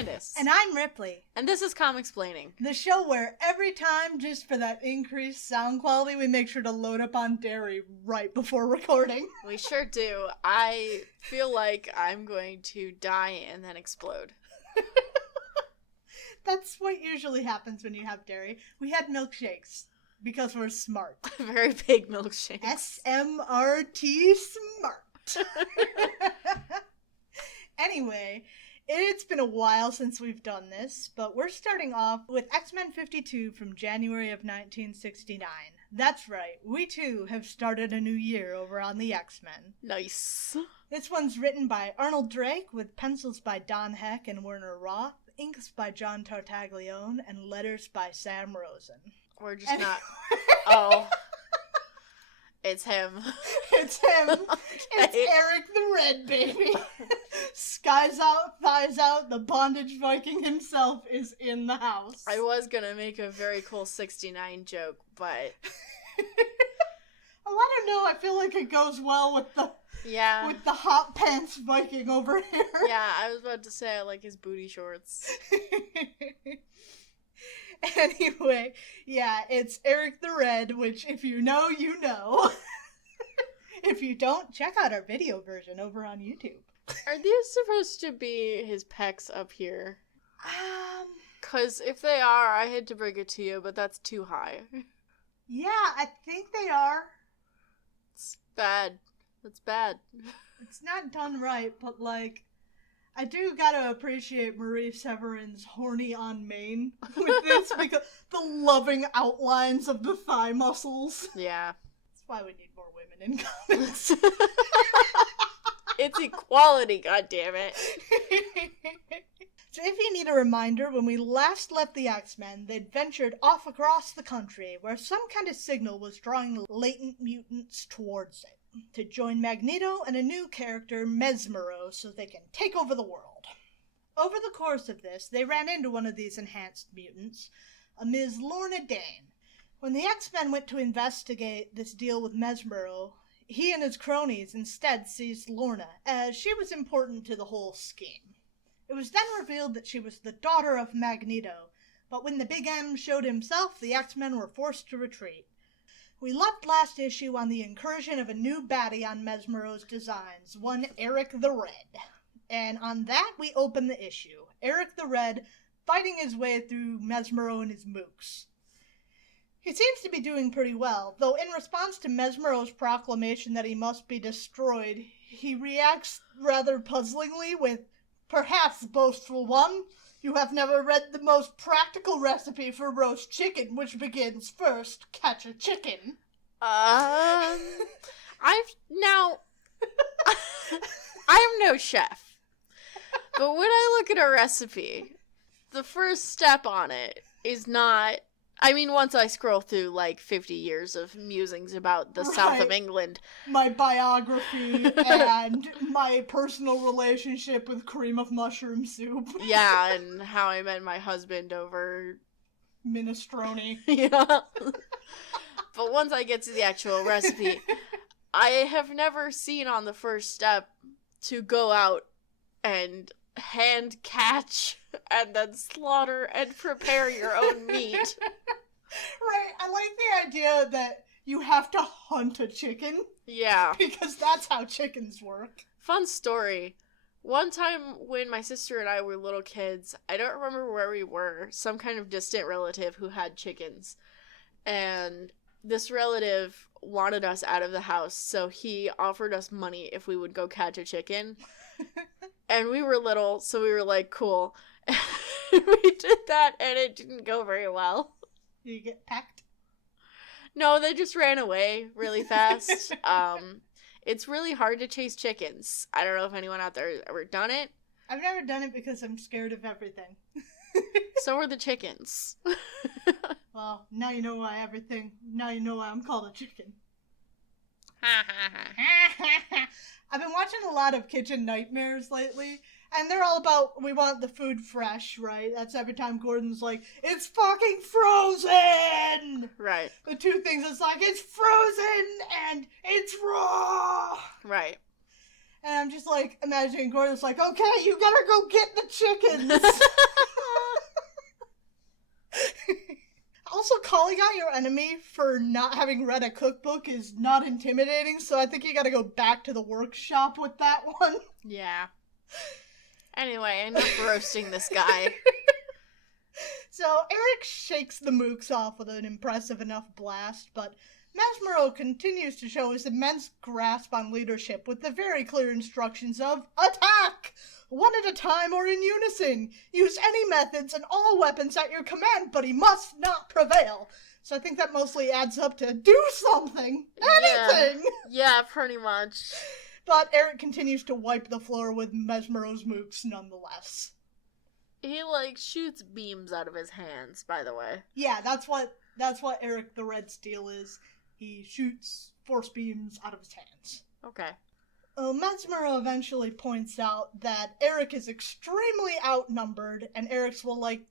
Candace. And I'm Ripley. And this is Comicsplaining. The show where every time, just for that increased sound quality, we make sure to load up on Derry right before recording. We sure do. I feel like I'm going to die and then explode. That's what usually happens when you have dairy. We had milkshakes because we're smart. Very big milkshakes. SMRT smart. Anyway, it's been a while since we've done this, but we're starting off with X-Men 52 from January of 1969. That's right, we too have started a new year over on the X-Men. Nice. This one's written by Arnold Drake, with pencils by Don Heck and Werner Roth, inks by John Tartaglione, and letters by Sam Rosen. We're just not... Oh. It's him. It's him. Okay. It's Eric the Red, baby. Skies out, thighs out, the bondage Viking himself is in the house. I was gonna make a very cool 69 joke, but... Oh, I don't know, I feel like it goes well with the... Yeah. With the hot pants Viking over here. Yeah, I was about to say I like his booty shorts. Anyway, yeah, it's Eric the Red, which if you know, you know. If you don't, check out our video version over on YouTube. Are these supposed to be his pecs up here? 'Cause if they are, I hate to break it to you, but that's too high. Yeah, I think they are. It's bad. That's bad. It's not done right, but like, I do gotta appreciate Marie Severin's horny on mane with this, because the loving outlines of the thigh muscles. Yeah. That's why we need more women in comics. It's equality, goddammit. So if you need a reminder, when we last left the X-Men, they'd ventured off across the country where some kind of signal was drawing latent mutants towards it, to join Magneto and a new character, Mesmero, so they can take over the world. Over the course of this, they ran into one of these enhanced mutants, a Ms. Lorna Dane. When the X-Men went to investigate this deal with Mesmero, he and his cronies instead seized Lorna, as she was important to the whole scheme. It was then revealed that she was the daughter of Magneto, but when the Big M showed himself, the X-Men were forced to retreat. We left last issue on the incursion of a new baddie on Mesmero's designs, one Eric the Red. And on that, we open the issue. Eric the Red fighting his way through Mesmero and his mooks. He seems to be doing pretty well, though in response to Mesmero's proclamation that he must be destroyed, he reacts rather puzzlingly with, "Perhaps, boastful one, you have never read the most practical recipe for roast chicken, which begins first, catch a chicken." I'm no chef, but when I look at a recipe, the first step on it is not, I mean, once I scroll through like 50 years of musings about the south of England. My biography and my personal relationship with cream of mushroom soup. Yeah, and how I met my husband over minestrone. Yeah. But once I get to the actual recipe, I have never seen on the first step to go out and hand catch and then slaughter and prepare your own meat. Right, I like the idea that you have to hunt a chicken. Yeah. Because that's how chickens work. Fun story. One time when my sister and I were little kids, I don't remember where we were, some kind of distant relative who had chickens. And this relative wanted us out of the house, so he offered us money if we would go catch a chicken. And we were little, so we were like, cool. We did that, and it didn't go very well. Did you get pecked? No, they just ran away really fast. It's really hard to chase chickens. I don't know if anyone out there has ever done it. I've never done it because I'm scared of everything. So are the chickens. Well, now you know why I'm called a chicken. I've been watching a lot of Kitchen Nightmares lately, and they're all about, we want the food fresh, right? That's every time Gordon's like, it's fucking frozen! Right. The two things, it's like, it's frozen and it's raw! Right. And I'm just like imagining Gordon's like, okay, you gotta go get the chickens. Also, calling out your enemy for not having read a cookbook is not intimidating, so I think you gotta go back to the workshop with that one. Yeah. Anyway, enough roasting this guy. So Eric shakes the mooks off with an impressive enough blast, but Mesmero continues to show his immense grasp on leadership with the very clear instructions of attack! One at a time or in unison. Use any methods and all weapons at your command, but he must not prevail. So I think that mostly adds up to do something. Anything! Yeah, pretty much. But Eric continues to wipe the floor with Mesmero's mooks nonetheless. He, shoots beams out of his hands, by the way. Yeah, that's what Eric the Red Steel is. He shoots force beams out of his hands. Okay. Mesmero eventually points out that Eric is extremely outnumbered, and Eric's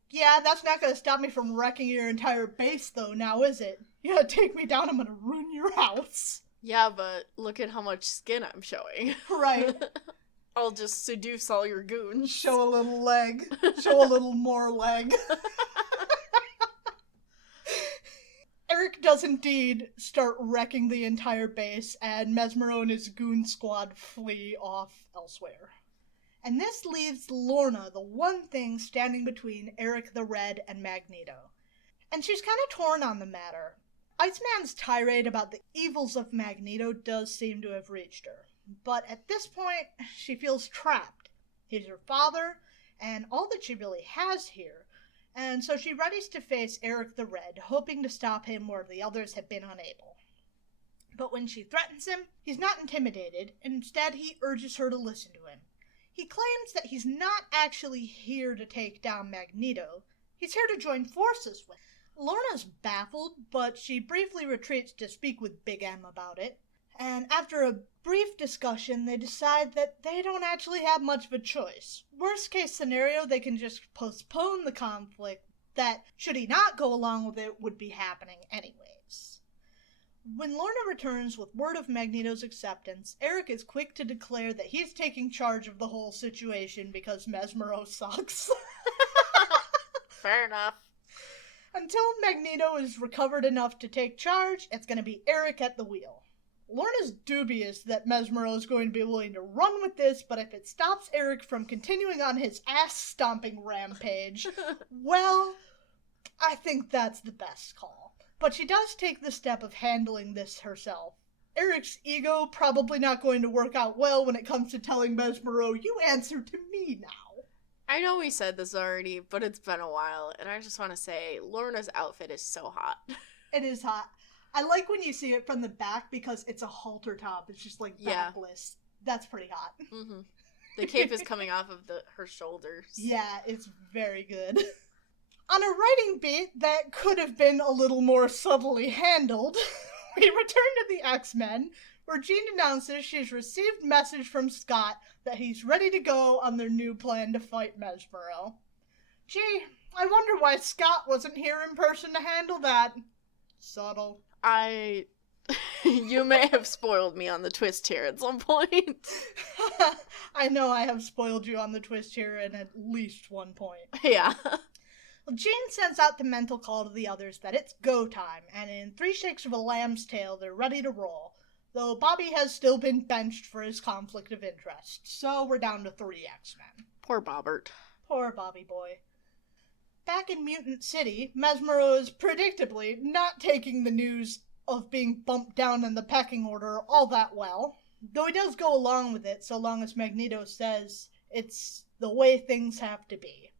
yeah, that's not gonna stop me from wrecking your entire base, though, now is it? You gotta take me down, I'm gonna ruin your house. Yeah, but look at how much skin I'm showing. Right. I'll just seduce all your goons. Show a little leg. Show a little more leg. Eric does indeed start wrecking the entire base, and Mesmero and his goon squad flee off elsewhere. And this leaves Lorna, the one thing standing between Eric the Red and Magneto. And she's kind of torn on the matter. Iceman's tirade about the evils of Magneto does seem to have reached her. But at this point, she feels trapped. He's her father, and all that she really has here. And so she readies to face Eric the Red, hoping to stop him where the others have been unable. But when she threatens him, he's not intimidated, and instead he urges her to listen to him. He claims that he's not actually here to take down Magneto. He's here to join forces with him. Lorna's baffled, but she briefly retreats to speak with Big M about it. And after a brief discussion, they decide that they don't actually have much of a choice. Worst case scenario, they can just postpone the conflict that, should he not go along with it, would be happening anyways. When Lorna returns with word of Magneto's acceptance, Eric is quick to declare that he's taking charge of the whole situation because Mesmero sucks. Fair enough. Until Magneto is recovered enough to take charge, it's going to be Eric at the wheel. Lorna's dubious that Mesmero is going to be willing to run with this, but if it stops Eric from continuing on his ass-stomping rampage, well, I think that's the best call. But she does take the step of handling this herself. Eric's ego probably not going to work out well when it comes to telling Mesmero, you answer to me now. I know we said this already, but it's been a while, and I just want to say, Lorna's outfit is so hot. It is hot. I like when you see it from the back because it's a halter top. It's just backless. That's pretty hot. Mm-hmm. The cape is coming off of her shoulders. Yeah, it's very good. On a writing beat that could have been a little more subtly handled, we return to the X-Men, where Jean announces she's received message from Scott that he's ready to go on their new plan to fight Mesmero. Gee, I wonder why Scott wasn't here in person to handle that. Subtle. You may have spoiled me on the twist here at some point. I know I have spoiled you on the twist here at least one point. Yeah. Well, Jean sends out the mental call to the others that it's go time, and in 3 shakes of a lamb's tail, they're ready to roll. Though Bobby has still been benched for his conflict of interest, so we're down to 3 X-Men. Poor Bobbert. Poor Bobby boy. Back in Mutant City, Mesmero is predictably not taking the news of being bumped down in the pecking order all that well, though he does go along with it so long as Magneto says it's the way things have to be.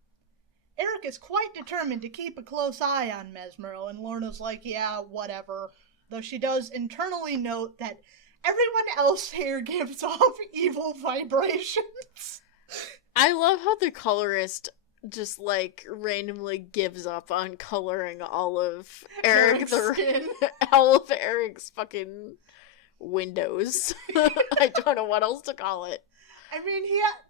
Eric is quite determined to keep a close eye on Mesmero, and Lorna's like, yeah, whatever, though she does internally note that everyone else here gives off evil vibrations. I love how the colorist just randomly gives up on coloring all of all of Eric's fucking windows. I don't know what else to call it. I mean,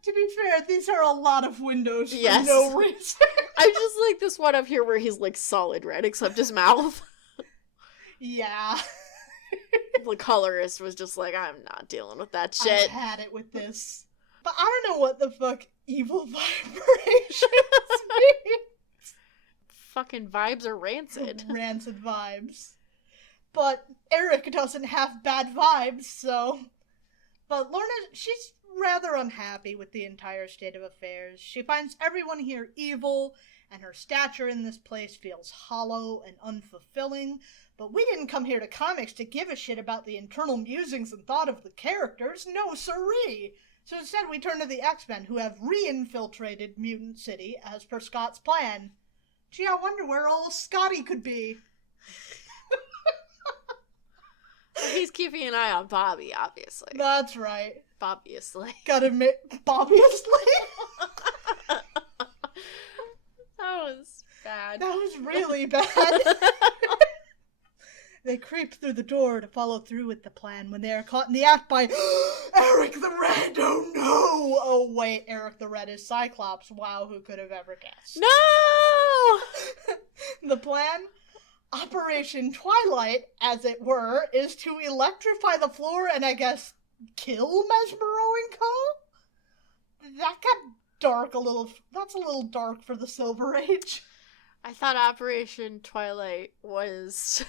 to be fair, these are a lot of windows for no reason. I just like this one up here where he's solid red except his mouth. Yeah. The colorist was just like, I'm not dealing with that I've shit. had it with this. But I don't know what the fuck evil vibrations mean. Fucking vibes are rancid. Rancid vibes. But Eric doesn't have bad vibes, so... But Lorna, she's rather unhappy with the entire state of affairs. She finds everyone here evil, and her stature in this place feels hollow and unfulfilling. But we didn't come here to comics to give a shit about the internal musings and thought of the characters. No siree! So instead we turn to the X-Men, who have re-infiltrated Mutant City as per Scott's plan. Gee, I wonder where old Scotty could be. Well, he's keeping an eye on Bobby, obviously. That's right. Obviously. Gotta admit, obviously. That was bad. That was really bad. They creep through the door to follow through with the plan when they are caught in the act by Eric the Red. Oh no! Oh wait, Eric the Red is Cyclops. Wow, who could have ever guessed? No! The plan, Operation Twilight, as it were, is to electrify the floor and I guess kill Mesmero and Co. That got dark a little. That's a little dark for the Silver Age. I thought Operation Twilight was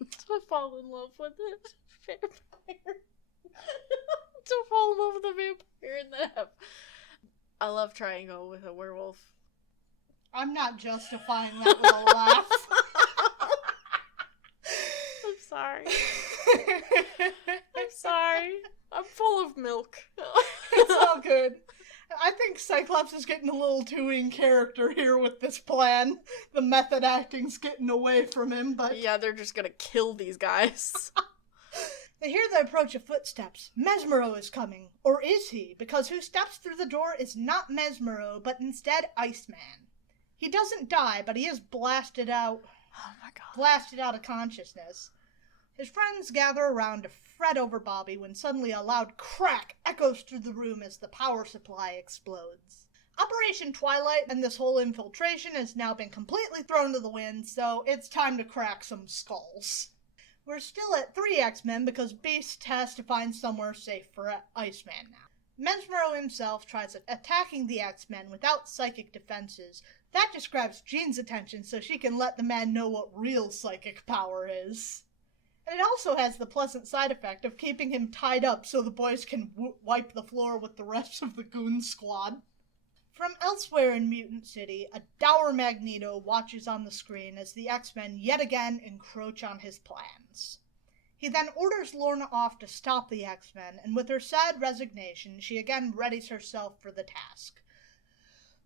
to fall in love with a vampire. To fall in love with a vampire and then have a love triangle with a werewolf. I'm not justifying that with a laugh. I'm sorry. I'm sorry. I'm full of milk. It's all good. I think Cyclops is getting a little too in character here with this plan. The method acting's getting away from him, but... Yeah, they're just gonna kill these guys. They hear the approach of footsteps. Mesmero is coming. Or is he? Because who steps through the door is not Mesmero, but instead Iceman. He doesn't die, but he is blasted out... Oh my god. Blasted out of consciousness. His friends gather around to fret over Bobby when suddenly a loud crack echoes through the room as the power supply explodes. Operation Twilight and this whole infiltration has now been completely thrown to the wind, so it's time to crack some skulls. We're still at 3 X-Men because Beast has to find somewhere safe for Iceman now. Mesmero himself tries attacking the X-Men without psychic defenses. That just grabs Jean's attention so she can let the man know what real psychic power is. And it also has the pleasant side effect of keeping him tied up so the boys can wipe the floor with the rest of the goon squad. From elsewhere in Mutant City, a dour Magneto watches on the screen as the X-Men yet again encroach on his plans. He then orders Lorna off to stop the X-Men, and with her sad resignation, she again readies herself for the task.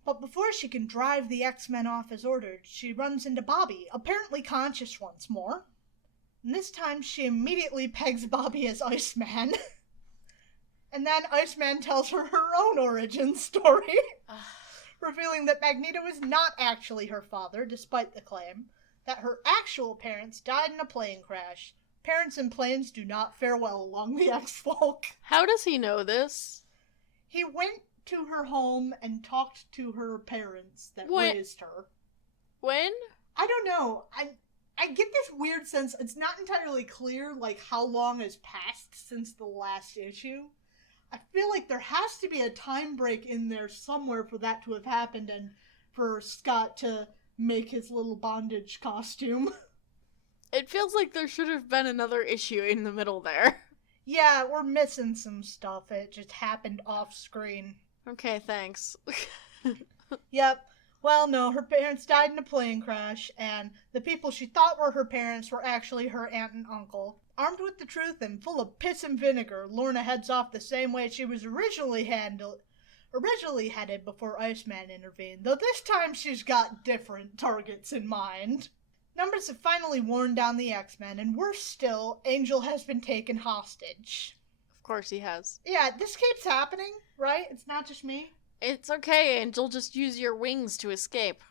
But before she can drive the X-Men off as ordered, she runs into Bobby, apparently conscious once more. And this time she immediately pegs Bobby as Iceman. And then Iceman tells her her own origin story, revealing that Magneto is not actually her father, despite the claim, that her actual parents died in a plane crash. Parents in planes do not fare well along the X-Folk. How does he know this? He went to her home and talked to her parents that raised her. When? I don't know. I get this weird sense, it's not entirely clear, like, how long has passed since the last issue. I feel like there has to be a time break in there somewhere for that to have happened and for Scott to make his little bondage costume. It feels like there should have been another issue in the middle there. Yeah, we're missing some stuff. It just happened off screen. Okay, thanks. Yep. Well, no, her parents died in a plane crash, and the people she thought were her parents were actually her aunt and uncle. Armed with the truth and full of piss and vinegar, Lorna heads off the same way she was originally headed before Iceman intervened, though this time she's got different targets in mind. Numbers have finally worn down the X-Men, and worse still, Angel has been taken hostage. Of course he has. Yeah, this keeps happening, right? It's not just me. It's okay, Angel. Just use your wings to escape.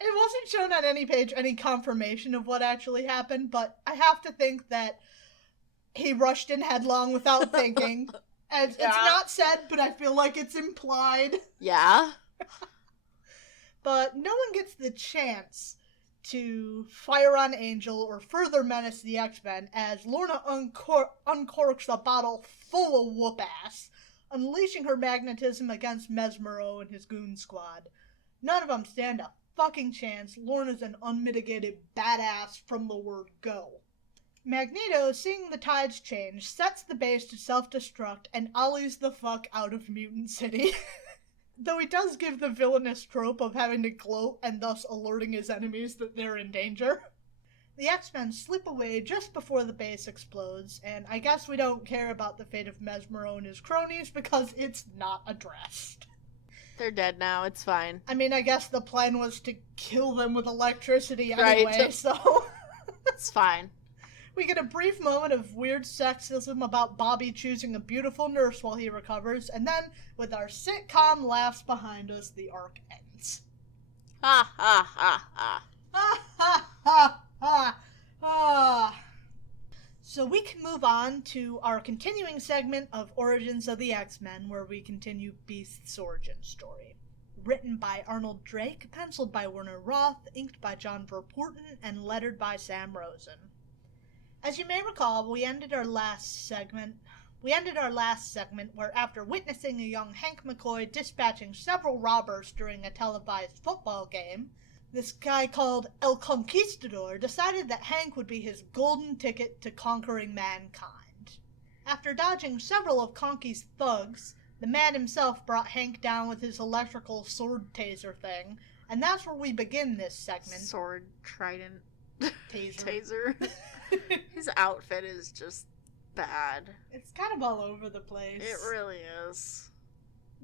It wasn't shown on any page any confirmation of what actually happened, but I have to think that he rushed in headlong without thinking. And Yeah. It's not said, but I feel like it's implied. Yeah? But no one gets the chance to fire on Angel or further menace the X-Men as Lorna uncorks a bottle full of whoop-ass, unleashing her magnetism against Mesmero and his goon squad. None of them stand a fucking chance. Lorna's an unmitigated badass from the word go. Magneto, seeing the tides change, sets the base to self-destruct and ollies the fuck out of Mutant City. Though he does give the villainous trope of having to gloat and thus alerting his enemies that they're in danger. The X-Men slip away just before the base explodes, and I guess we don't care about the fate of Mesmero and his cronies because it's not addressed. They're dead now, it's fine. I mean, I guess the plan was to kill them with electricity anyway, right. So... It's fine. We get a brief moment of weird sexism about Bobby choosing a beautiful nurse while he recovers, and then, with our sitcom laughs behind us, the arc ends. Ha ha ha ha. Ha ha ha ha ha. So we can move on to our continuing segment of Origins of the X-Men, where we continue Beast's origin story. Written by Arnold Drake, penciled by Werner Roth, inked by John Verpoorten, and lettered by Sam Rosen. As you may recall, we ended our last segment where, after witnessing a young Hank McCoy dispatching several robbers during a televised football game, this guy called El Conquistador decided that Hank would be his golden ticket to conquering mankind. After dodging several of Conky's thugs, the man himself brought Hank down with his electrical sword taser thing, and that's where we begin this segment. Sword, trident, taser. His outfit is just bad. It's kind of all over the place. It really is.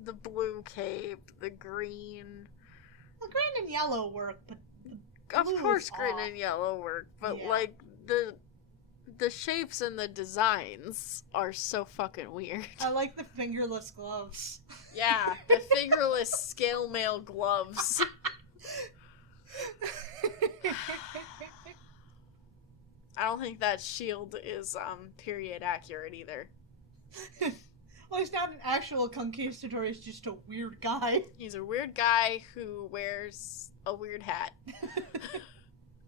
The blue cape, the green. Well, green and yellow work, but Of course green and yellow work, but Yeah. like the shapes and the designs are so fucking weird. I like the fingerless gloves. Yeah, the fingerless scale mail gloves. I don't think that shield is period accurate either. Well, he's not an actual conquistador, he's just a weird guy. He's a weird guy who wears a weird hat.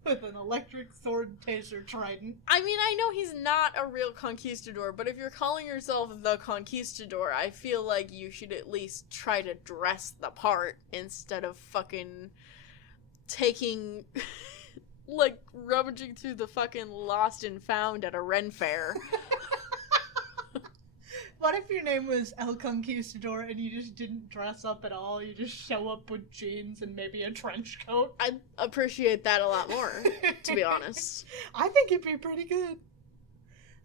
With an electric sword taser trident. I mean, I know he's not a real conquistador, but if you're calling yourself the conquistador, I feel like you should at least try to dress the part instead of fucking taking... like, rummaging through the fucking lost and found at a Ren fair. What if your name was El Conquistador and you just didn't dress up at all? You just show up with jeans and maybe a trench coat? I'd appreciate that a lot more, to be honest. I think it'd be pretty good.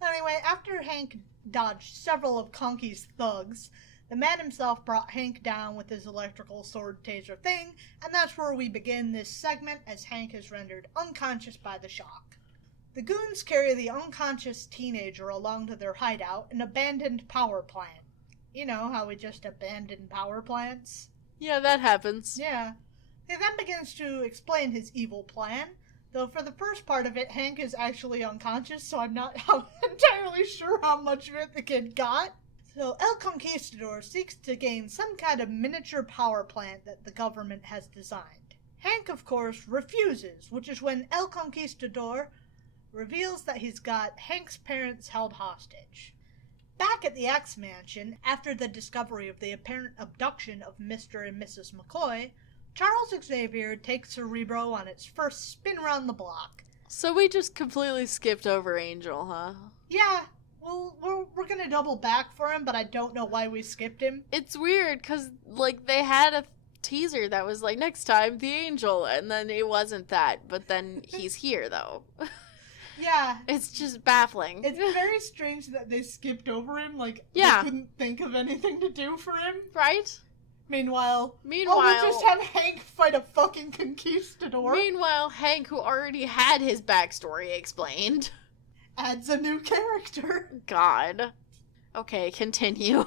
Anyway, after Hank dodged several of Conky's thugs, the man himself brought Hank down with his electrical sword taser thing, and that's where we begin this segment as Hank is rendered unconscious by the shock. The goons carry the unconscious teenager along to their hideout, an abandoned power plant. You know how we just abandon power plants? Yeah, that happens. Yeah. He then begins to explain his evil plan, though for the first part of it, Hank is actually unconscious, so I'm not entirely sure how much of it the kid got. So El Conquistador seeks to gain some kind of miniature power plant that the government has designed. Hank, of course, refuses, which is when El Conquistador reveals that he's got Hank's parents held hostage. Back at the X Mansion, after the discovery of the apparent abduction of Mr. and Mrs. McCoy, Charles Xavier takes Cerebro on its first spin around the block. So we just completely skipped over Angel, huh? Yeah, well, we're gonna double back for him, but I don't know why we skipped him. It's weird, because, like, they had a teaser that was like, next time, the Angel, and then it wasn't that, but then he's here, though. Yeah. It's just baffling. It's very strange that they skipped over him, like, Yeah. they couldn't think of anything to do for him. Right? Meanwhile, we Meanwhile, just have Hank fight a fucking conquistador. Hank, who already had his backstory explained, adds a new character. God. Okay, continue.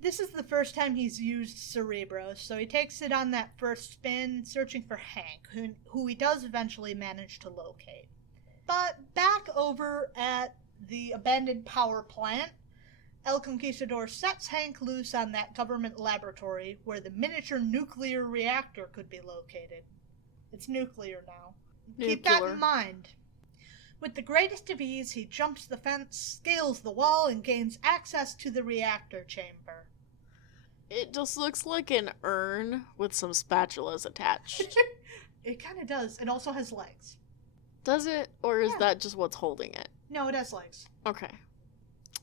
This is the first time he's used Cerebro, so he takes it on that first spin, searching for Hank, who he does eventually manage to locate. But back over at the abandoned power plant, El Conquistador sets Hank loose on that government laboratory where the miniature nuclear reactor could be located. It's nuclear now. Nuclear. Keep that in mind. With the greatest of ease, he jumps the fence, scales the wall, and gains access to the reactor chamber. It just looks like an urn with some spatulas attached. It kind of does. It also has legs. Does it? Or is Yeah. that just what's holding it? No, it has legs. Okay.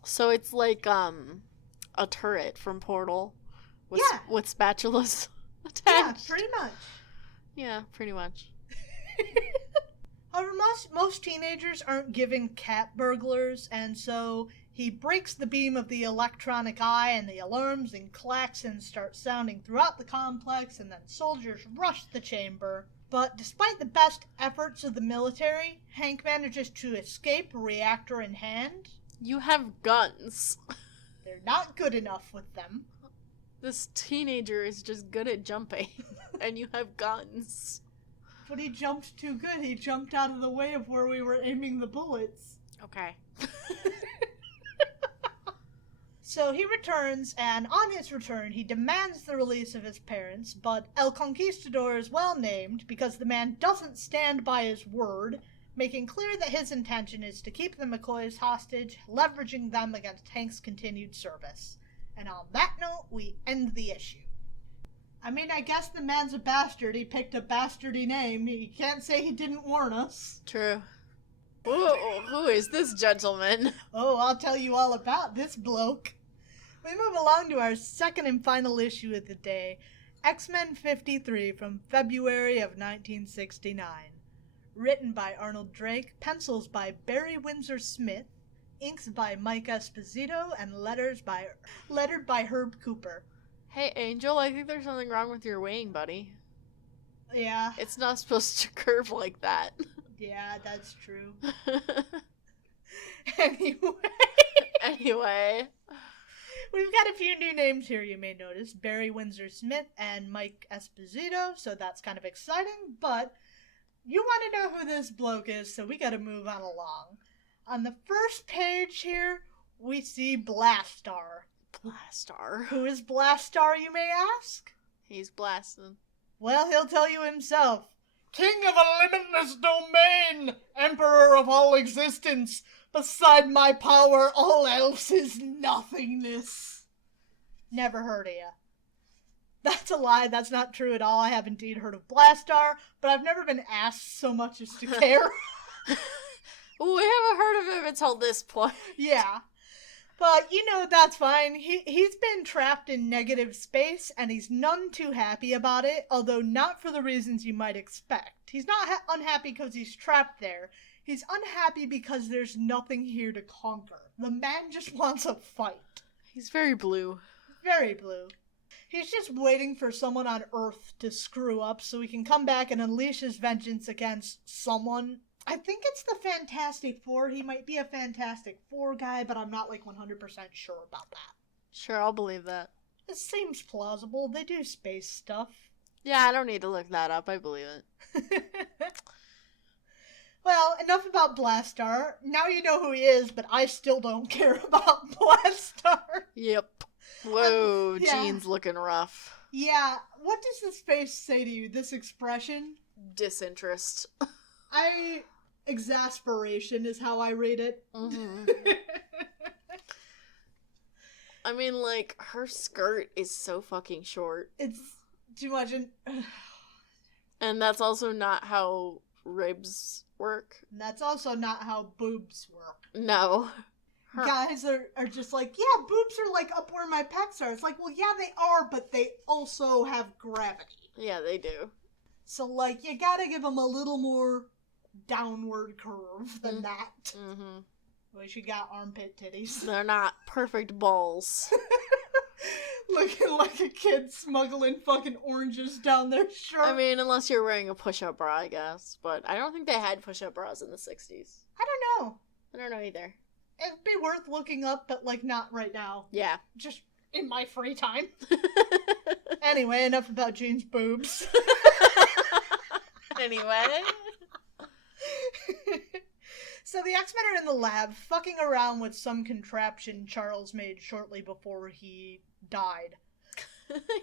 So it's like, a turret from Portal. With, Yeah. with spatulas Yeah, attached. pretty much. Yeah, pretty much. However, most teenagers aren't given cat burglars, and so he breaks the beam of the electronic eye, and the alarms and klaxons start sounding throughout the complex, and then soldiers rush the chamber. But despite the best efforts of the military, Hank manages to escape, reactor in hand. You have guns. They're not good enough with them. This teenager is just good at jumping. And you have guns. But he jumped too good. He jumped out of the way of where we were aiming the bullets. Okay. So he returns, and on his return, he demands the release of his parents, but El Conquistador is well named because the man doesn't stand by his word, making clear that his intention is to keep the McCoys hostage, leveraging them against Hank's continued service. And on that note, we end the issue. I mean, I guess the man's a bastard. He picked a bastardy name. You can't say he didn't warn us. True. Who is this gentleman? Oh, I'll tell you all about this bloke. We move along to our second and final issue of the day, X-Men 53 from February of 1969. Written by Arnold Drake, pencils by Barry Windsor Smith, inks by Mike Esposito, and lettered by Herb Cooper. Hey, Angel, I think there's something wrong with your wing, buddy. Yeah, It's not supposed to curve like that. yeah, that's true. Anyway, we've got a few new names here you may notice. Barry Windsor Smith and Mike Esposito, so that's kind of exciting, but you want to know who this bloke is, so we gotta move on along. On the first page here, we see Blastaar. Blastaar. Who is Blastaar, you may ask? He's blasting. Well, he'll tell you himself. King of a limitless domain, emperor of all existence. Beside my power, all else is nothingness. Never heard of ya. That's a lie. That's not true at all. I have indeed heard of Blastaar, but I've never been asked so much as to care. We haven't heard of him until this point. Yeah. But, that's fine. He's been trapped in negative space, and he's none too happy about it, although not for the reasons you might expect. He's not unhappy because he's trapped there. He's unhappy because there's nothing here to conquer. The man just wants a fight. He's very blue. Very blue. He's just waiting for someone on Earth to screw up so he can come back and unleash his vengeance against someone. I think it's the Fantastic Four. He might be a Fantastic Four guy, but I'm not 100% sure about that. Sure, I'll believe that. It seems plausible. They do space stuff. Yeah, I don't need to look that up. I believe it. Well, enough about Blastaar. Now you know who he is, but I still don't care about Blastaar. Yep. Whoa, Yeah. Jean's looking rough. Yeah, what does this face say to you, this expression? Disinterest. Exasperation is how I read it. Mm-hmm. I mean, her skirt is so fucking short. It's too much. And that's also not how ribs work. That's also not how boobs work. No. Guys are just yeah, boobs are up where my pecs are. It's well, yeah, they are, but they also have gravity. Yeah, they do. So, you gotta give them a little more downward curve than that. Mm-hmm. Well, she got armpit titties. They're not perfect balls. Looking like a kid smuggling fucking oranges down their shirt. I mean, unless you're wearing a push-up bra, I guess. But I don't think they had push-up bras in the 60s. I don't know. I don't know either. It'd be worth looking up, but not right now. Yeah. Just in my free time. Anyway, enough about Jean's boobs. Anyway. So the X-Men are in the lab, fucking around with some contraption Charles made shortly before he died.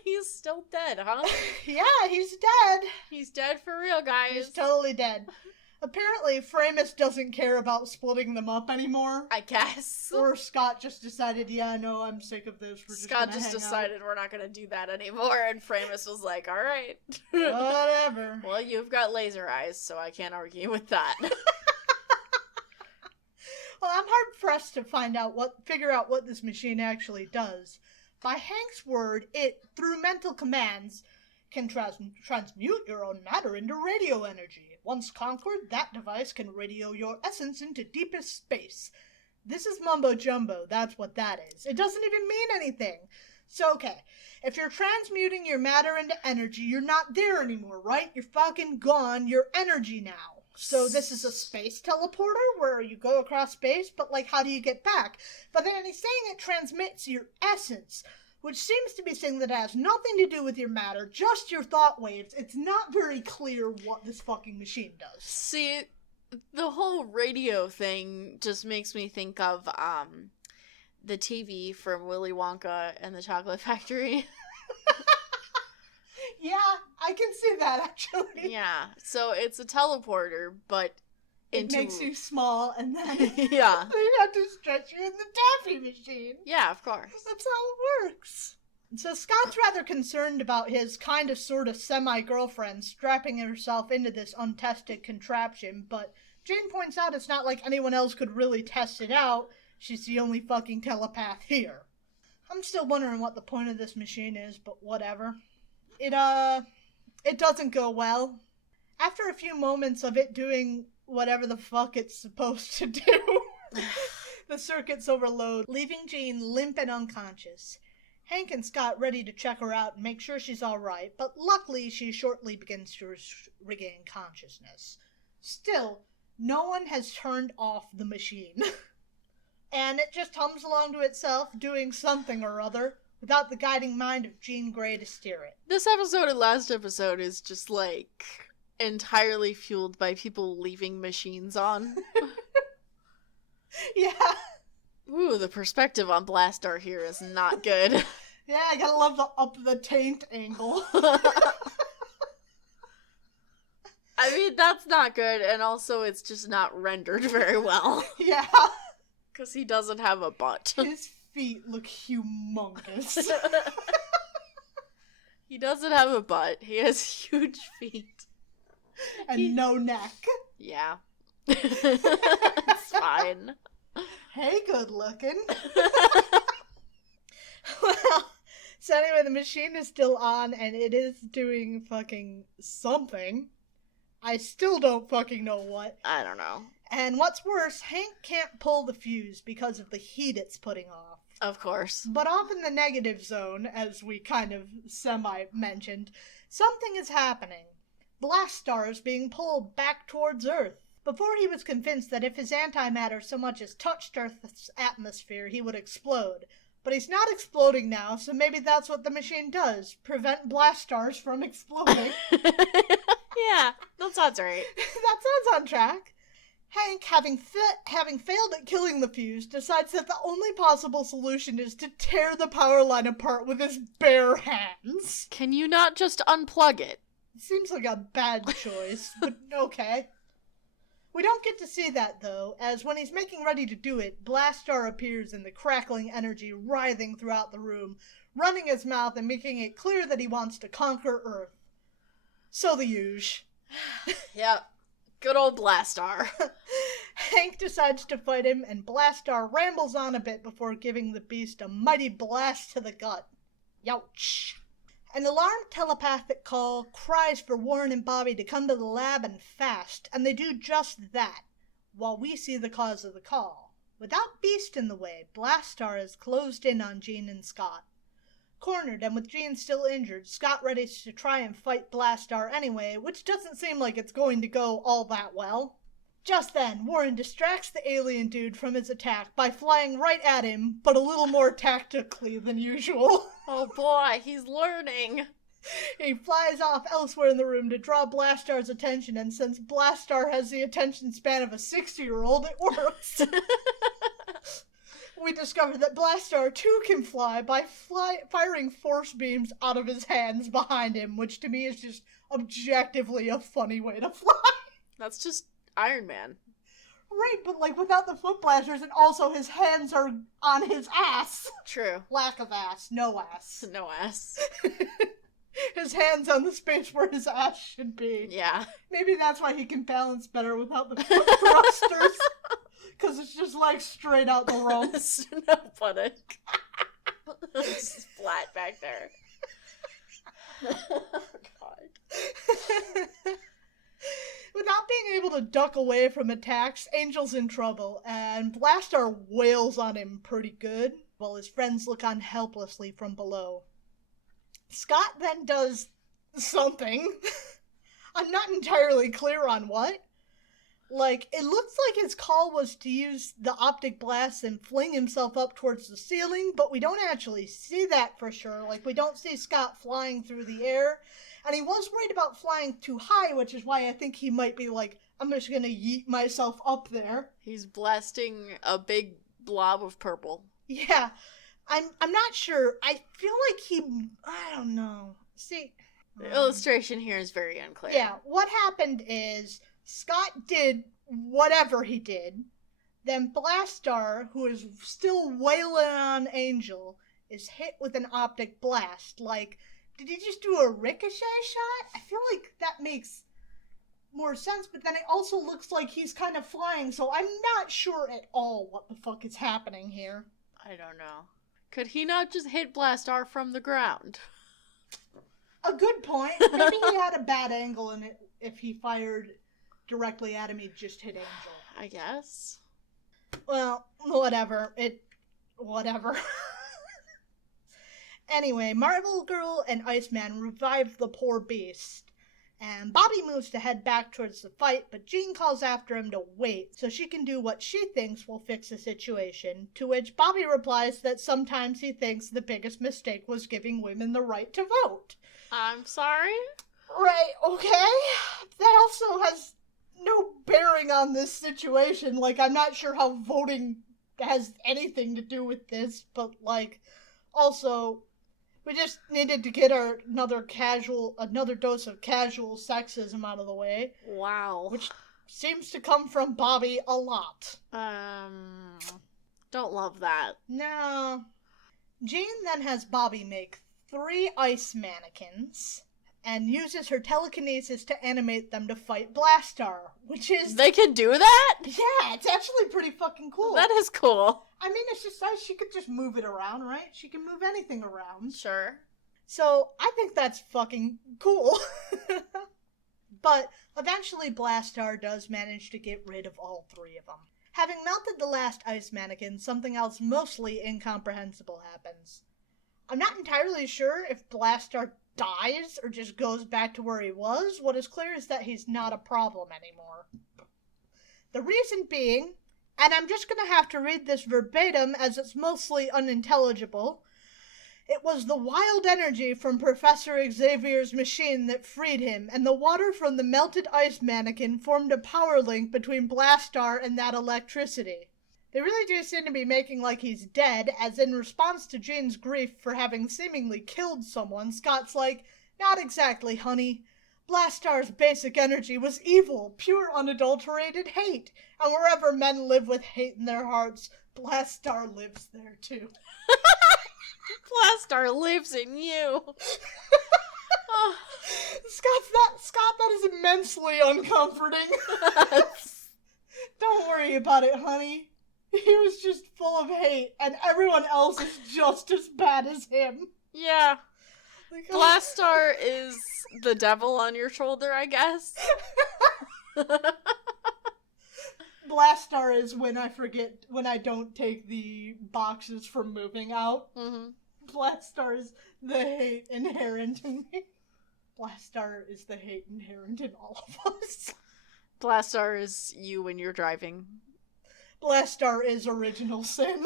He's still dead, huh? Yeah, he's dead. He's dead for real, guys. He's totally dead. Apparently, Framus doesn't care about splitting them up anymore. I guess. Or Scott just decided, yeah, no, I'm sick of this. Scott just decided we're not going to do that anymore, and Framus was like, alright. Whatever. Well, you've got laser eyes, so I can't argue with that. Well, I'm hard-pressed to figure out what this machine actually does. By Hank's word, it, through mental commands, can transmute your own matter into radio energy. Once conquered, that device can radio your essence into deepest space. This is mumbo-jumbo, that's what that is. It doesn't even mean anything. So, okay, if you're transmuting your matter into energy, you're not there anymore, right? You're fucking gone, you're energy now. So this is a space teleporter where you go across space, but, like, how do you get back? But then he's saying it transmits your essence, which seems to be saying that it has nothing to do with your matter, just your thought waves. It's not very clear what this fucking machine does. See, the whole radio thing just makes me think of, the TV from Willy Wonka and the Chocolate Factory. Yeah, I can see that, actually. Yeah, so it's a teleporter, but it makes you small, and then yeah, they have to stretch you in the taffy machine. Yeah, of course. That's how it works. So Scott's rather concerned about his kind of sort of semi-girlfriend strapping herself into this untested contraption, but Jane points out it's not like anyone else could really test it out. She's the only fucking telepath here. I'm still wondering what the point of this machine is, but whatever. It doesn't go well. After a few moments of it doing whatever the fuck it's supposed to do, the circuits overload, leaving Jean limp and unconscious. Hank and Scott ready to check her out and make sure she's alright, but luckily she shortly begins to regain consciousness. Still, no one has turned off the machine. And it just hums along to itself, doing something or other, without the guiding mind of Jean Grey to steer it. This episode and last episode is just, like, entirely fueled by people leaving machines on. Yeah. Ooh, the perspective on Blastaar here is not good. Yeah, I gotta love the up the taint angle. I mean, that's not good, and also it's just not rendered very well. Yeah. Because he doesn't have a butt. His feet look humongous. He doesn't have a butt. He has huge feet. And no neck. Yeah. It's fine. Hey, good looking. Well, so anyway, the machine is still on, and it is doing fucking something. I still don't fucking know what. I don't know. And what's worse, Hank can't pull the fuse because of the heat it's putting off. Of course. But off in the negative zone, as we kind of semi-mentioned, something is happening. Blastaar is being pulled back towards Earth. Before he was convinced that if his antimatter so much as touched Earth's atmosphere, he would explode. But he's not exploding now, so maybe that's what the machine does. Prevent Blastaars from exploding. Yeah, that sounds right. That sounds on track. Hank, having failed at killing the fuse, decides that the only possible solution is to tear the power line apart with his bare hands. Can you not just unplug it? Seems like a bad choice, but okay. We don't get to see that, though, as when he's making ready to do it, Blastaar appears in the crackling energy writhing throughout the room, running his mouth and making it clear that he wants to conquer Earth. So the usual. Yep. Good old Blastaar. Hank decides to fight him, and Blastaar rambles on a bit before giving the beast a mighty blast to the gut. Youch. An alarmed telepathic call cries for Warren and Bobby to come to the lab and fast, and they do just that, while we see the cause of the call. Without Beast in the way, Blastaar has closed in on Jean and Scott. Cornered, and with Jean still injured, Scott ready to try and fight Blastaar anyway, which doesn't seem like it's going to go all that well. Just then, Warren distracts the alien dude from his attack by flying right at him, but a little more tactically than usual. Oh boy, he's learning. He flies off elsewhere in the room to draw Blastaar's attention, and since Blastaar has the attention span of a 60-year-old, it works. we discover that Blastaar too can fly by firing force beams out of his hands behind him, which to me is just objectively a funny way to fly. That's just Iron Man. Right, but like without the foot blasters, and also his hands are on his ass. True. Lack of ass. No ass. No ass. His hands on the space where his ass should be. Yeah. Maybe that's why he can balance better without the foot thrusters. Because it's just like straight out the rope. No puttock. Just flat back there. Oh, God. Without being able to duck away from attacks, Angel's in trouble, and Blastaar wails on him pretty good, while his friends look on helplessly from below. Scott then does something. I'm not entirely clear on what. Like, it looks like his call was to use the optic blast and fling himself up towards the ceiling, but we don't actually see that for sure. Like, we don't see Scott flying through the air. And he was worried about flying too high, which is why I think he might be like, I'm just gonna yeet myself up there. He's blasting a big blob of purple. Yeah. I'm not sure. I feel like I don't know. See, the illustration here is very unclear. Yeah, what happened is Scott did whatever he did. Then Blastaar, who is still wailing on Angel, is hit with an optic blast. Like, did he just do a ricochet shot? I feel like that makes more sense, but then it also looks like he's kind of flying, so I'm not sure at all what the fuck is happening here. I don't know. Could he not just hit Blastaar from the ground? A good point. Maybe he had a bad angle in it. If he fired directly at him, he'd just hit Angel. I guess. Well, whatever. Whatever. Anyway, Marvel Girl and Iceman revive the poor beast, and Bobby moves to head back towards the fight, but Jean calls after him to wait so she can do what she thinks will fix the situation, to which Bobby replies that sometimes he thinks the biggest mistake was giving women the right to vote. I'm sorry? Right, okay. That also has no bearing on this situation. Like, I'm not sure how voting has anything to do with this, but, like, also, we just needed to get another dose of casual sexism out of the way. Wow. Which seems to come from Bobby a lot. Don't love that. No. Jean then has Bobby make 3 ice mannequins and uses her telekinesis to animate them to fight Blastaar, which is... They can do that? Yeah, it's actually pretty fucking cool. That is cool. I mean, it's just nice. She could just move it around, right? She can move anything around. Sure. So, I think that's fucking cool. But, eventually Blastaar does manage to get rid of all 3 of them. Having melted the last ice mannequin, something else mostly incomprehensible happens. I'm not entirely sure if Blastaar dies or just goes back to where he was. What is clear is that he's not a problem anymore. The reason being, and I'm just going to have to read this verbatim as it's mostly unintelligible, it was the wild energy from Professor Xavier's machine that freed him, and the water from the melted ice mannequin formed a power link between Blastaar and that electricity. They really do seem to be making like he's dead, as in response to Jean's grief for having seemingly killed someone, Scott's like, not exactly, honey. Blastaar's basic energy was evil, pure unadulterated hate, and wherever men live with hate in their hearts, Blastaar lives there too. Blastaar lives in you. Oh. Scott, that is immensely uncomforting. Don't worry about it, honey. He was just full of hate, and everyone else is just as bad as him. Yeah. Like, Blastaar is the devil on your shoulder, I guess. Blastaar is when I don't take the boxes from moving out. Mm-hmm. Blastaar is the hate inherent in me. Blastaar is the hate inherent in all of us. Blastaar is you when you're driving. Blastaar is original sin.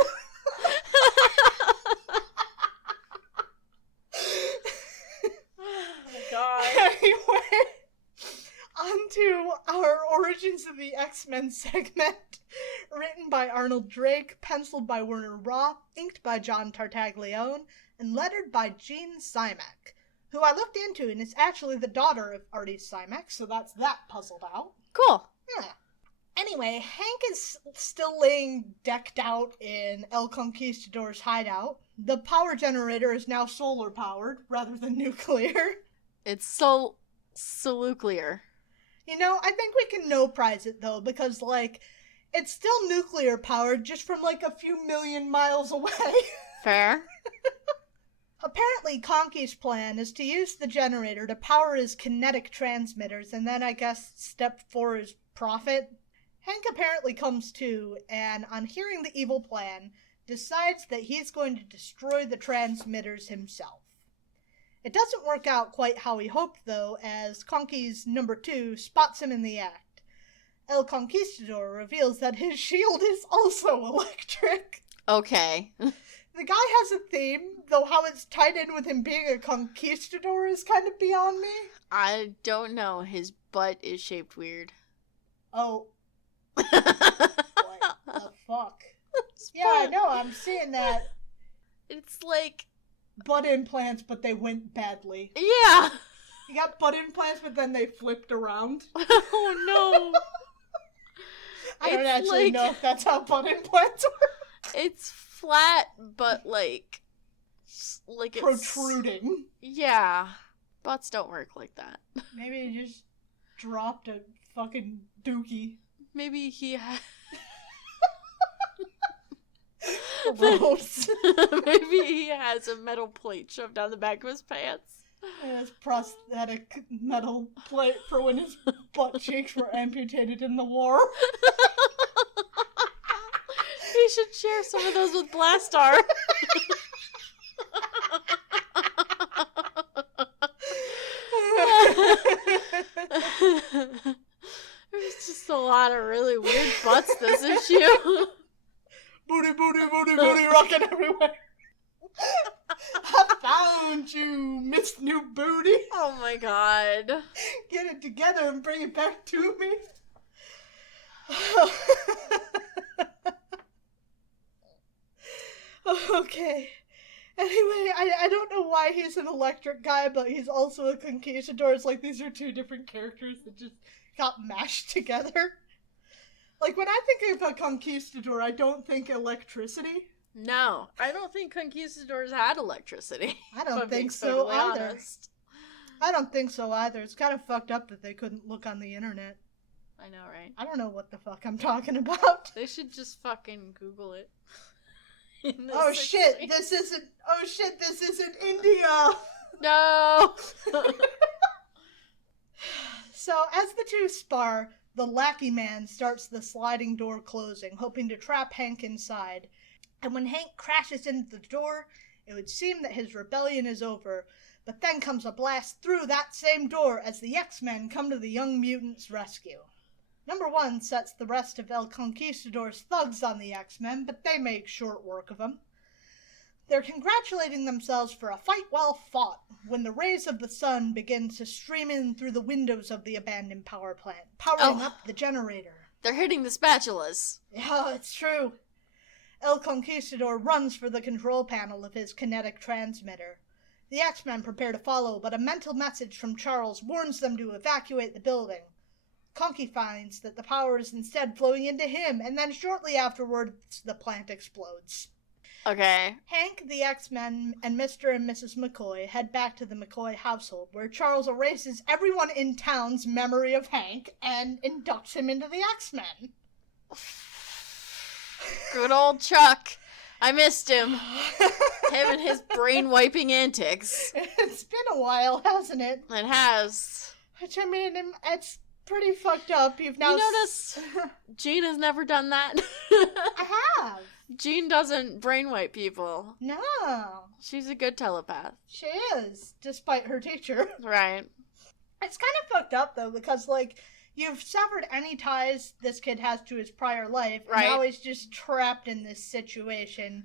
Oh my god. Anyway, on to our Origins of the X-Men segment, written by Arnold Drake, penciled by Werner Roth, inked by John Tartaglione, and lettered by Jean Simek, who I looked into and is actually the daughter of Artie Simek, so that's that puzzled out. Cool. Yeah. Anyway, Hank is still laying decked out in El Conquistador's hideout. The power generator is now solar powered rather than nuclear. It's nuclear. You know, I think we can no prize it though, because it's still nuclear powered just from a few million miles away. Fair. Apparently, Conky's plan is to use the generator to power his kinetic transmitters, and then I guess step 4 is profit. Hank apparently comes to, and on hearing the evil plan, decides that he's going to destroy the transmitters himself. It doesn't work out quite how he hoped, though, as Conky's number 2 spots him in the act. El Conquistador reveals that his shield is also electric. Okay. The guy has a theme, though how it's tied in with him being a conquistador is kind of beyond me. I don't know. His butt is shaped weird. Oh. What the fuck? Yeah, I know, I'm seeing that. It's like butt implants, but they went badly. Yeah. You got butt implants, but then they flipped around. Oh, no. I don't actually know if that's how butt implants work. It's flat, but it's protruding. Yeah. Butts don't work like that. Maybe you just dropped a fucking dookie. Maybe he had... Gross. Maybe he has a metal plate shoved down the back of his pants. And his prosthetic metal plate for when his butt cheeks were amputated in the war. He should share some of those with Blastaar. There's just a lot of really weird butts this issue. Booty, booty, booty, booty, rocking everywhere. I found you, Miss New Booty. Oh my god. Get it together and bring it back to me. Okay. Anyway, I don't know why he's an electric guy, but he's also a conquistador. It's like these are two different characters that just got mashed together. Like, when I think of a conquistador, I don't think electricity. No, I don't think conquistadors had electricity. I don't think so either. Honest. I don't think so either. It's kind of fucked up that they couldn't look on the internet. I know, right? I don't know what the fuck I'm talking about. They should just fucking Google it. Oh shit, this isn't India! No! So, as the two spar, the lackey man starts the sliding door closing, hoping to trap Hank inside. And when Hank crashes into the door, it would seem that his rebellion is over. But then comes a blast through that same door as the X-Men come to the young mutant's rescue. Number 1 sets the rest of El Conquistador's thugs on the X-Men, but they make short work of them. They're congratulating themselves for a fight well fought when the rays of the sun begin to stream in through the windows of the abandoned power plant, powering up the generator. They're hitting the spatulas. Yeah, it's true. El Conquistador runs for the control panel of his kinetic transmitter. The X-Men prepare to follow, but a mental message from Charles warns them to evacuate the building. Conky finds that the power is instead flowing into him, and then shortly afterwards, the plant explodes. Okay. Hank, the X-Men, and Mr. and Mrs. McCoy head back to the McCoy household, where Charles erases everyone in town's memory of Hank and inducts him into the X-Men. Good old Chuck. I missed him. Him and his brain-wiping antics. It's been a while, hasn't it? It has. Which, I mean, it's pretty fucked up. You've now... You notice Jean has never done that? I have. Jean doesn't brainwipe people. No. She's a good telepath. She is, despite her teacher. Right. It's kind of fucked up, though, because, you've severed any ties this kid has to his prior life. Right. And now he's just trapped in this situation.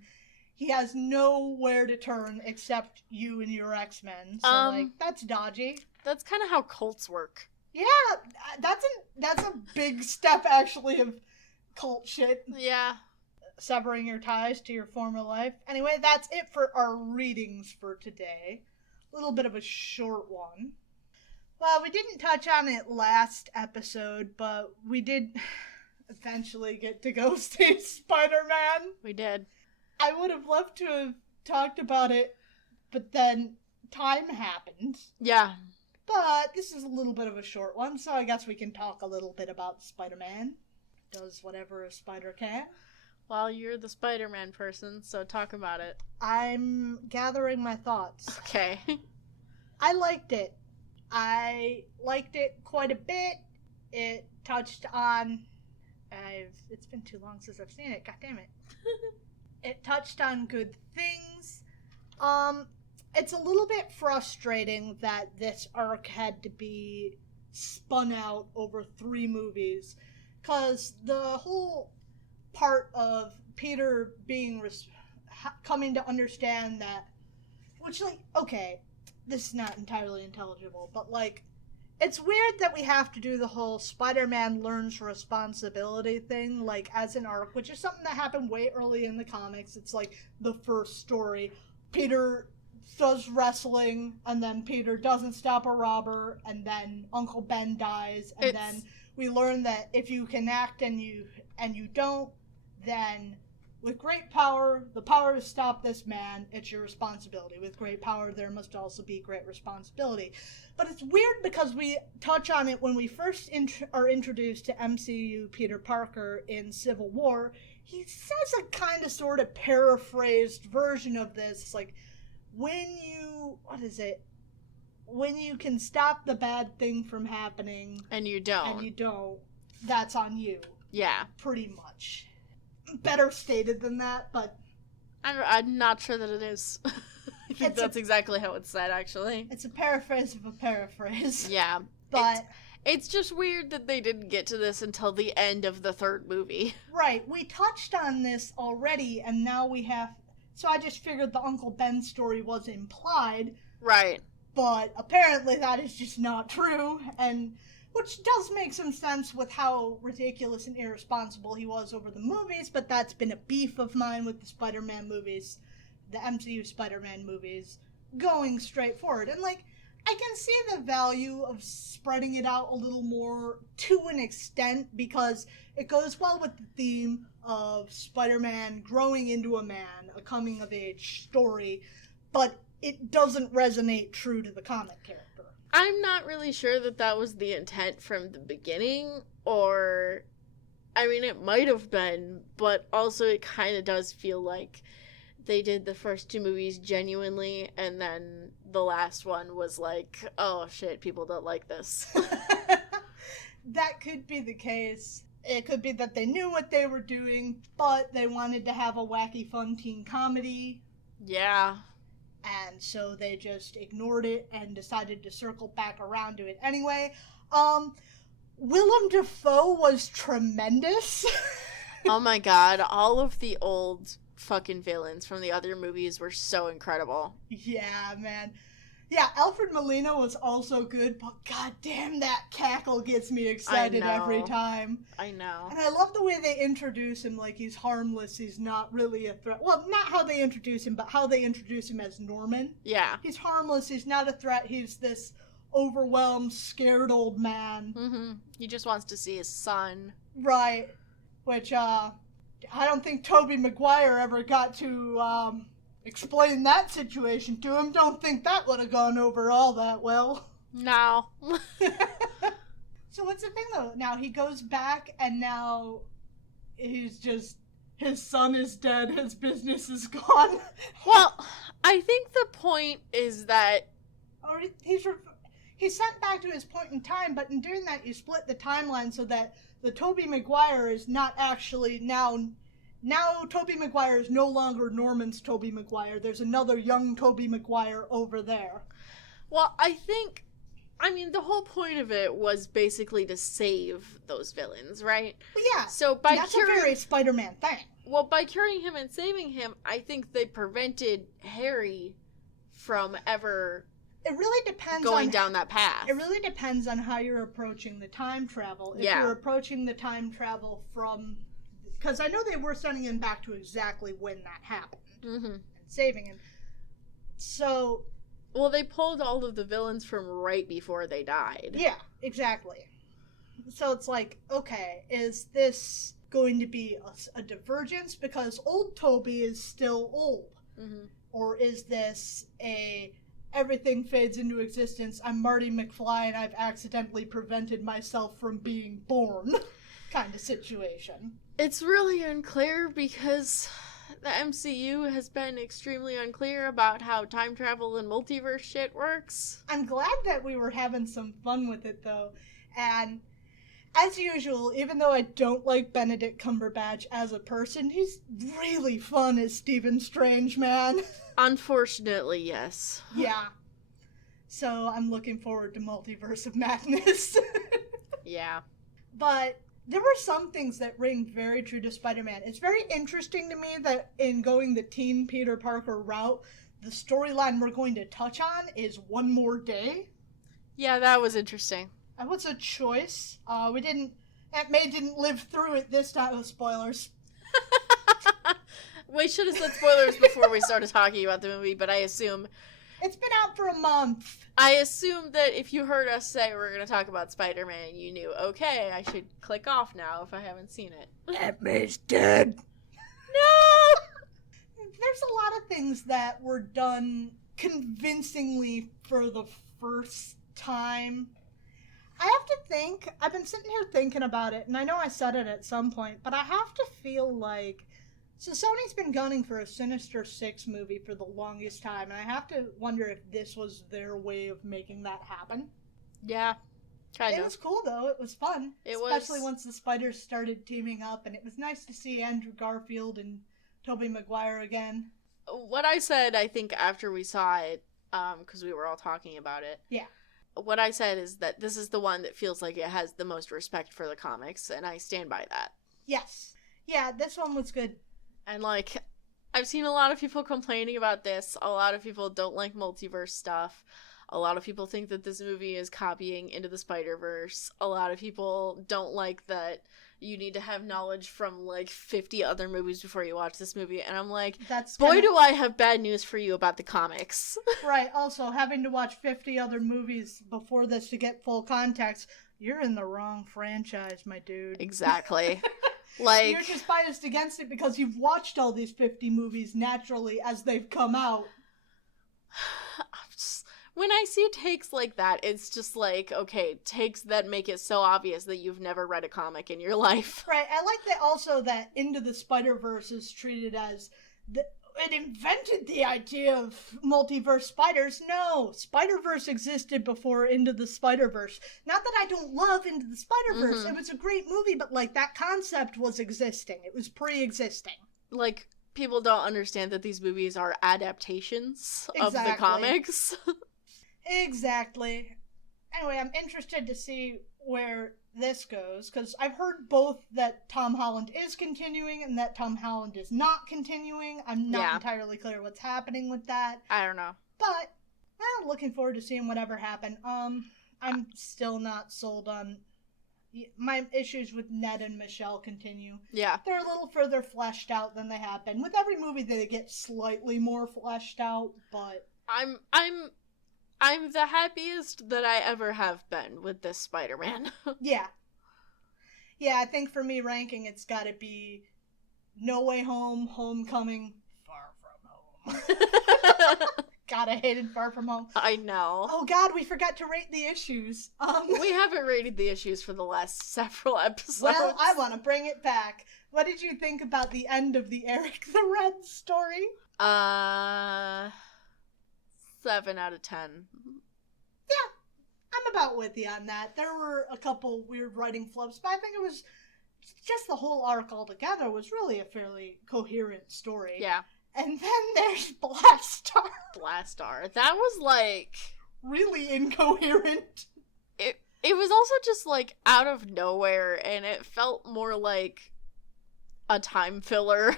He has nowhere to turn except you and your X-Men. So, that's dodgy. That's kind of how cults work. Yeah, that's a big step, actually, of cult shit. Yeah. Severing your ties to your former life. Anyway, that's it for our readings for today. A little bit of a short one. Well, we didn't touch on it last episode, but we did eventually get to go see Spider-Man. We did. I would have loved to have talked about it, but then time happened. Yeah. But this is a little bit of a short one, so I guess we can talk a little bit about Spider-Man. Does whatever a spider can. Well, you're the Spider-Man person, so talk about it. I'm gathering my thoughts. Okay. I liked it. I liked it quite a bit. It touched on... It's been too long since I've seen it. God damn it. It touched on good things. It's a little bit frustrating that this arc had to be spun out over 3 movies, because the whole part of Peter being coming to understand that, which, like, okay, this is not entirely intelligible, but, like, it's weird that we have to do the whole Spider-Man learns responsibility thing, like, as an arc, which is something that happened way early in the comics. It's like the first story. Peter does wrestling, and then Peter doesn't stop a robber, and then Uncle Ben dies, and then we learn that if you can act and you don't, then with great power, the power to stop this man, it's your responsibility. With great power, there must also be great responsibility. But it's weird because we touch on it when we first are introduced to MCU Peter Parker in Civil War. He says a kind of sort of paraphrased version of this. It's like, when you can stop the bad thing from happening and you don't, that's on you. Yeah. Pretty much. Better stated than that, but I'm not sure that it is. I think that's exactly how it's said, actually. It's a paraphrase of a paraphrase. Yeah. But it's just weird that they didn't get to this until the end of the 3rd movie. Right. We touched on this already, and now we have... So I just figured the Uncle Ben story was implied. Right. But apparently that is just not true, and which does make some sense with how ridiculous and irresponsible he was over the movies, but that's been a beef of mine with the Spider-Man movies, the MCU Spider-Man movies, going straight forward. And, like, I can see the value of spreading it out a little more to an extent, because it goes well with the theme of Spider-Man growing into a man, a coming-of-age story, but it doesn't resonate true to the comic character. I'm not really sure that was the intent from the beginning, or... I mean, it might have been, but also it kind of does feel like they did the first 2 movies genuinely, and then the last one was like, oh shit, people don't like this. That could be the case. It could be that they knew what they were doing, but they wanted to have a wacky, fun teen comedy. Yeah. And so they just ignored it and decided to circle back around to it anyway. Willem Dafoe was tremendous. Oh my god, all of the old fucking villains from the other movies were so incredible. Yeah, man. Yeah, Alfred Molina was also good, but goddamn, that cackle gets me excited every time. I know. And I love the way they introduce him like he's harmless, he's not really a threat. Well, not how they introduce him, but how they introduce him as Norman. Yeah. He's harmless, he's not a threat, he's this overwhelmed, scared old man. Mm-hmm. He just wants to see his son. Right. Which, I don't think Tobey Maguire ever got to, explain that situation to him. Don't think that would have gone over all that well. No. So what's the thing, though? Now he goes back, and now he's just... His son is dead, his business is gone. Well, I think the point is that... Or he's sent back to his point in time, but in doing that, you split the timeline so that the Tobey Maguire is not actually now Tobey Maguire is no longer Norman's Tobey Maguire. There's another young Tobey Maguire over there. Well, I mean, the whole point of it was basically to save those villains, right? Well, yeah. So that's a very Spider-Man thing. Well, by curing him and saving him, I think they prevented Harry from ever It really depends going on down that path. It really depends on how you're approaching the time travel. If you're approaching the time travel from, because I know they were sending him back to exactly when that happened and saving him. So, well, they pulled all of the villains from right before they died. Yeah, exactly. So it's like, okay, is this going to be a divergence because old Toby is still old? Or is this a everything fades into existence, I'm Marty McFly and I've accidentally prevented myself from being born kind of situation? It's really unclear because the MCU has been extremely unclear about how time travel and multiverse shit works. I'm glad that we were having some fun with it, though. And as usual, even though I don't like Benedict Cumberbatch as a person, he's really fun as Stephen Strange, man. Unfortunately, yes. Yeah. So I'm looking forward to Multiverse of Madness. Yeah. But there were some things that ring very true to Spider-Man. It's very interesting to me that in going the Teen Peter Parker route, the storyline we're going to touch on is One More Day. Yeah, that was interesting. That was a choice. Aunt May didn't live through it this time. Oh, spoilers. We should have said spoilers before we started talking about the movie, but I assume... It's been out for a month. I assume that if you heard us say we're going to talk about Spider-Man, you knew, okay, I should click off now if I haven't seen it. Aunt May's dead. No! There's a lot of things that were done convincingly for the first time. I have to think, I've been sitting here thinking about it, and I know I said it at some point, but I have to feel like, so Sony's been gunning for a Sinister Six movie for the longest time, and I have to wonder if this was their way of making that happen. Yeah, kind of. It was cool, though. It was fun. Especially once the spiders started teaming up, and it was nice to see Andrew Garfield and Tobey Maguire again. What I said, I think, after we saw it, because we were all talking about it. Yeah. What I said is that this is the one that feels like it has the most respect for the comics, and I stand by that. Yes. Yeah, this one was good. And, like, I've seen a lot of people complaining about this. A lot of people don't like multiverse stuff. A lot of people think that this movie is copying Into the Spider-Verse. A lot of people don't like that you need to have knowledge from, like, 50 other movies before you watch this movie. And I'm like, do I have bad news for you about the comics. Right, also, having to watch 50 other movies before this to get full context, you're in the wrong franchise, my dude. Exactly. Like, you're just biased against it because you've watched all these 50 movies naturally as they've come out. When I see takes like that, it's just like, okay, takes that make it so obvious that you've never read a comic in your life. Right, I like that also that Into the Spider-Verse is treated as it invented the idea of multiverse spiders. No, Spider-Verse existed before Into the Spider-Verse. Not that I don't love Into the Spider-Verse. It was a great movie, but, like, that concept was existing. It was pre-existing. Like, people don't understand that these movies are adaptations of the comics. Exactly. Anyway, I'm interested to see where this goes, because I've heard both that Tom Holland is continuing and that Tom Holland is not continuing. I'm not entirely clear what's happening with that. I don't know. But I'm looking forward to seeing whatever happened. I'm still not sold on... My issues with Ned and Michelle continue. Yeah. They're a little further fleshed out than they have been. With every movie, they get slightly more fleshed out, but... I'm the happiest that I ever have been with this Spider-Man. Yeah. Yeah, I think for me ranking, it's gotta be No Way Home, Homecoming, Far From Home. God, I hated Far From Home. I know. Oh God, we forgot to rate the issues. We haven't rated the issues for the last several episodes. Well, I want to bring it back. What did you think about the end of the Eric the Red story? 7 out of 10. Yeah, I'm about with you on that. There were a couple weird writing flubs, but I think it was just the whole arc altogether was really a fairly coherent story. Yeah. And then there's Blastaar. Blastaar. That was, like... really incoherent. It was also just, like, out of nowhere, and it felt more like a time filler.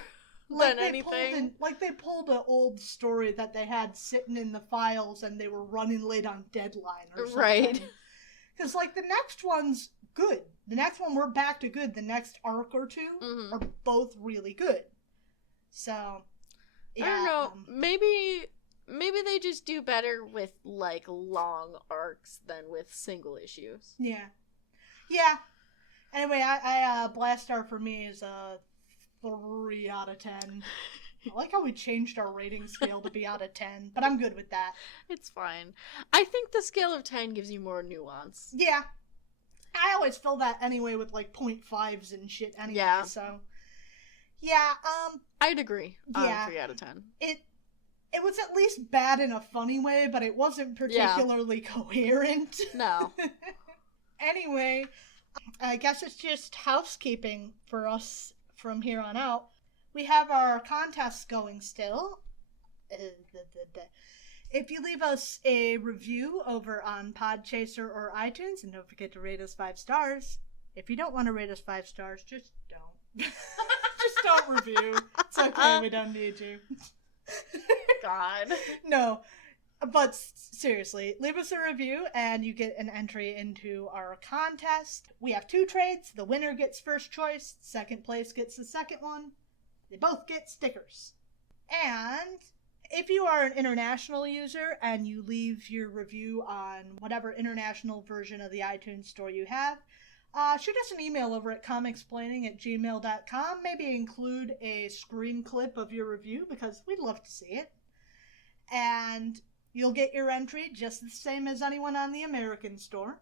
than anything. They pulled an old story that they had sitting in the files and they were running late on deadline or something. Right. Because, like, the next one's good. The next one, we're back to good. The next arc or two are both really good. So, yeah. I don't know. Maybe they just do better with, like, long arcs than with single issues. Yeah. Yeah. Anyway, I Blastaar for me is a 3 out of 10. I like how we changed our rating scale to be out of 10, but I'm good with that. It's fine. I think the scale of 10 gives you more nuance. Yeah. I always fill that anyway with, like, 0.5s and shit anyway, so... Yeah, I'd agree on 3 out of 10. It was at least bad in a funny way, but it wasn't particularly coherent. No. Anyway, I guess it's just housekeeping for us from here on out. We have our contests going still. If you leave us a review over on Podchaser or iTunes, and don't forget to rate us 5 stars. If you don't want to rate us 5 stars, just don't. Just don't review. It's okay, we don't need you. God. No, but seriously, leave us a review and you get an entry into our contest. We have 2 trades. The winner gets first choice. Second place gets the second one. They both get stickers. And if you are an international user and you leave your review on whatever international version of the iTunes store you have, shoot us an email over at comicsplaining@gmail.com. Maybe include a screen clip of your review because we'd love to see it. And you'll get your entry just the same as anyone on the American store.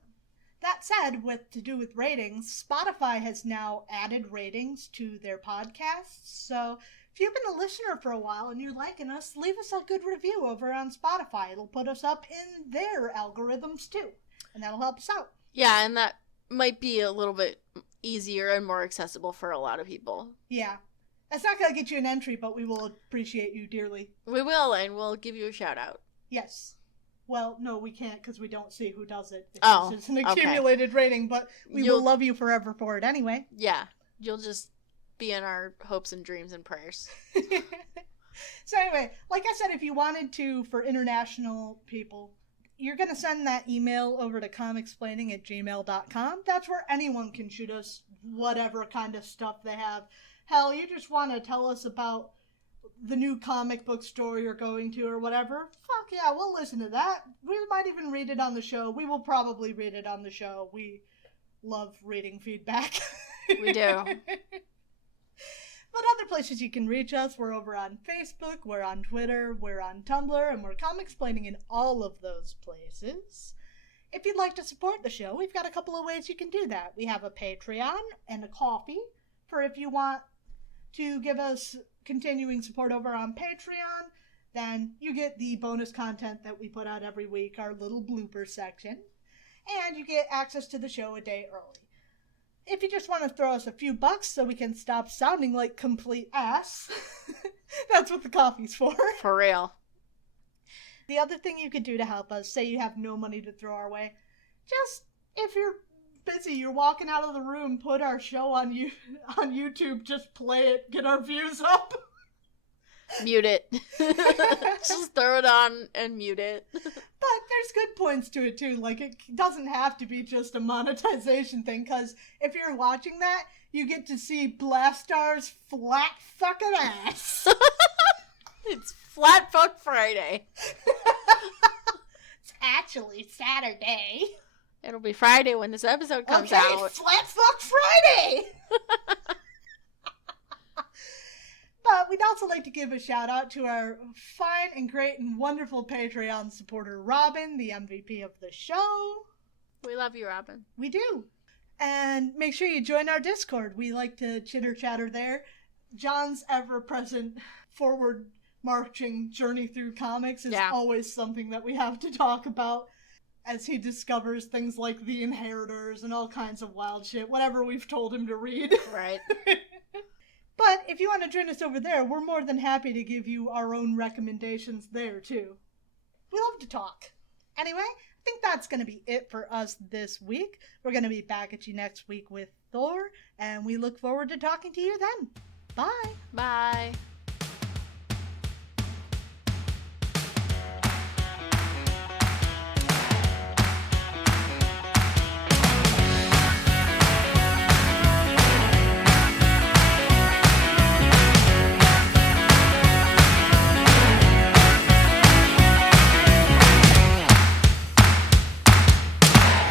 That said, to do with ratings, Spotify has now added ratings to their podcasts. So if you've been a listener for a while and you're liking us, leave us a good review over on Spotify. It'll put us up in their algorithms too. And that'll help us out. Yeah, and that might be a little bit easier and more accessible for a lot of people. Yeah. That's not going to get you an entry, but we will appreciate you dearly. We will, and we'll give you a shout out. Yes. Well, no, we can't because we don't see who does it. It's an accumulated rating, but will love you forever for it anyway. Yeah. You'll just be in our hopes and dreams and prayers. So anyway, like I said, if you wanted to, for international people, you're going to send that email over to comicsplaining@gmail.com. That's where anyone can shoot us whatever kind of stuff they have. Hell, you just want to tell us about the new comic book store you're going to or whatever. Fuck yeah, we'll listen to that. We might even read it on the show. We will probably read it on the show. We love reading feedback. We do. But other places you can reach us, we're over on Facebook, we're on Twitter, we're on Tumblr, and we're Comicsplaining in all of those places. If you'd like to support the show, we've got a couple of ways you can do that. We have a Patreon and a Ko-fi for if you want to give us continuing support over on Patreon, then you get the bonus content that we put out every week, our little blooper section, and you get access to the show a day early. If you just want to throw us a few bucks so we can stop sounding like complete ass, that's what the coffee's for. For real. The other thing you could do to help us, say you have no money to throw our way, just, if you're busy, you're walking out of the room, put our show on YouTube, just play it, get our views up. Mute it. Just throw it on and mute it. But there's good points to it too. Like, it doesn't have to be just a monetization thing, because if you're watching that, you get to see Blastaar's flat fucking ass. It's Flat Fuck Friday. It's actually Saturday. It'll be Friday when this episode comes out. Okay, Flat Fuck Friday! But we'd also like to give a shout out to our fine and great and wonderful Patreon supporter, Robin, the MVP of the show. We love you, Robin. We do. And make sure you join our Discord. We like to chitter-chatter there. John's ever-present forward-marching journey through comics is always something that we have to talk about as he discovers things like The Inheritors and all kinds of wild shit, whatever we've told him to read. Right. But if you want to join us over there, we're more than happy to give you our own recommendations there, too. We love to talk. Anyway, I think that's going to be it for us this week. We're going to be back at you next week with Thor, and we look forward to talking to you then. Bye! Bye!